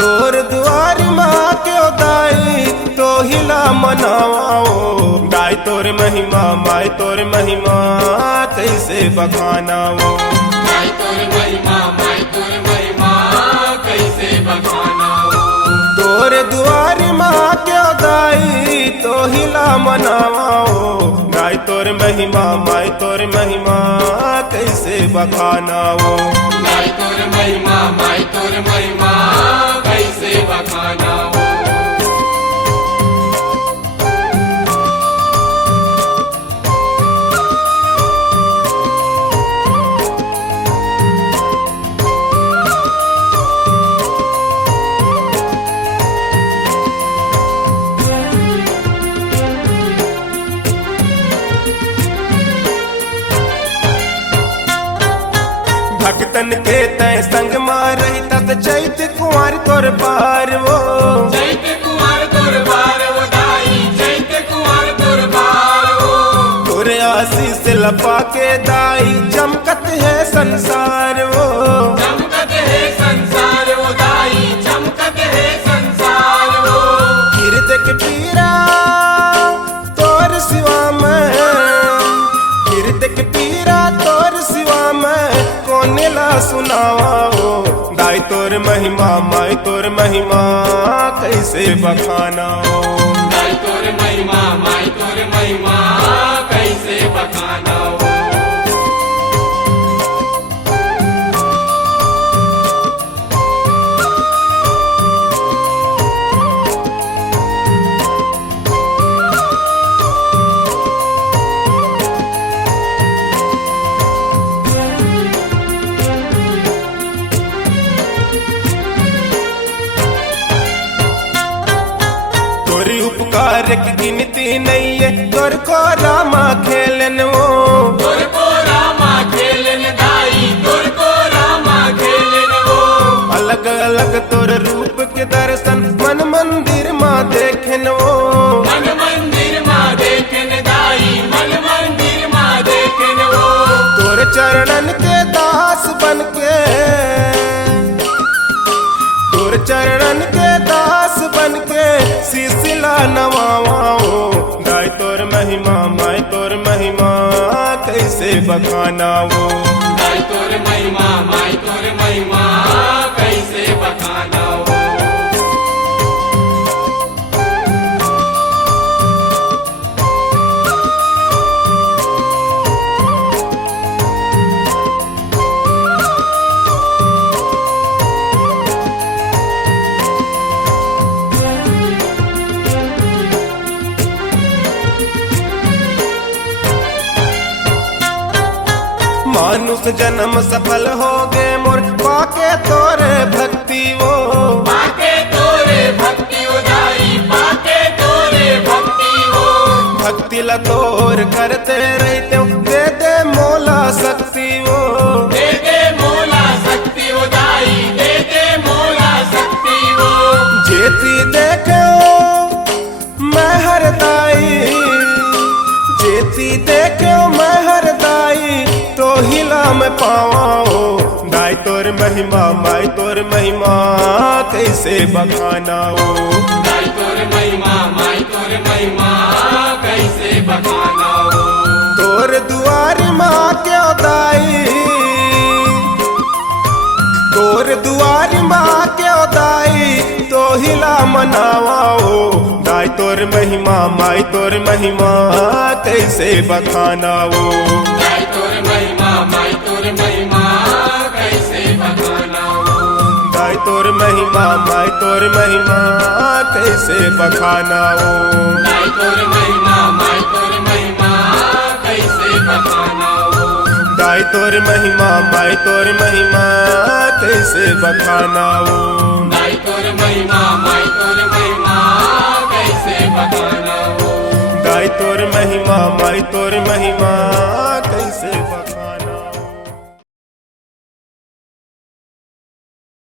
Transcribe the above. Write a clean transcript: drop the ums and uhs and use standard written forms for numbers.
तोर दुआरी माँ के दाई तो हिला मनाओ। गाय तोर महिमा माय तोर महिमा कैसे बखानाओ। गाय तोर महिमा माय तोर महिमा कैसे बखानाओ। तोर दुआरी माँ के दाई तो हिला मनाओ। गाय तोर महिमा माय तोर महिमा कैसे बखानाओ। गाय तोर महिमा माय तोर महिमा कैसे बखानाओ। भक्तन के तय संग मारही तत चैत कुंवर तोर पार वो। चैत कुंवर तोर पार वो दाई चैत कुंवर तोर पार वो। तोरे आशीष लपा के दाई चमकत है संसार वो। चमकत है संसार वो दाई चमकत है संसार वो। कीर्तक पीरा तोर सिवा में कीर्तक पीरा तोर सिवा में कोने ला सुनाओ। गाय तोर महिमा माय तोर महिमा कैसे बखानाओ। गाय तोर महिमा माय तोर महिमा कैसे बखानाओ। तोरी उपकार की गिनती नहीं है तोर को रामा खेलन वो। तोर को रामा खेलन दाई तोर को रामा खेलन वो। अलग अलग तोर रूप के दर्शन मन मंदिर माँ देखन वो। मन मंदिर माँ देखन दाई मन मंदिर माँ देखन वो। तोर चरणन के दास बनके तोर चरणन के दास बनके सिलसिला नवाओ। गाय तोर महिमा माय तोर महिमा कैसे बखानाओ। गाय तोर महिमा माय तोर महिमा कैसे बखानाओ। मानुष जन्म सफल हो गए मोर पाके तोरे भक्ति वो। पाके तोरे भक्ति वो दाई पाके तोरे भक्ति वो। भक्ति ला तोर करते रहते दे दे मोला शक्ति वो। दे दे मोला शक्ति वो दाई दे दे मोला शक्ति वो। जेती देखो मैं हर दाई जेती देखो मैं हर दाई तो हिला मैं पावाओ। गाय तोर महिमा माय तोर महिमा कैसे बखानाओ। गाय तोर महिमा माय तोर महिमा कैसे बखानाओ। तोर दुआरी माँ के दाई तोर दुआरी माँ के दाई तो हिला मनाओ। गाय तोर महिमा माय तोर महिमा कैसे बखानाओ। गाय तोर महिमा माय तोर महिमा कैसे बखानाओ। गाय तोर महिमा माय तोर महिमा कैसे बखानाओ। गाय तोर महिमा माय तोर महिमा कैसे बखानाओ। गाय तोर महिमा माय तोर महिमा कैसे बखानाओ। गाय तोर महिमा माय तोर महिमा कैसे बखानाओ। गाय तोर महिमा माय तोर महिमा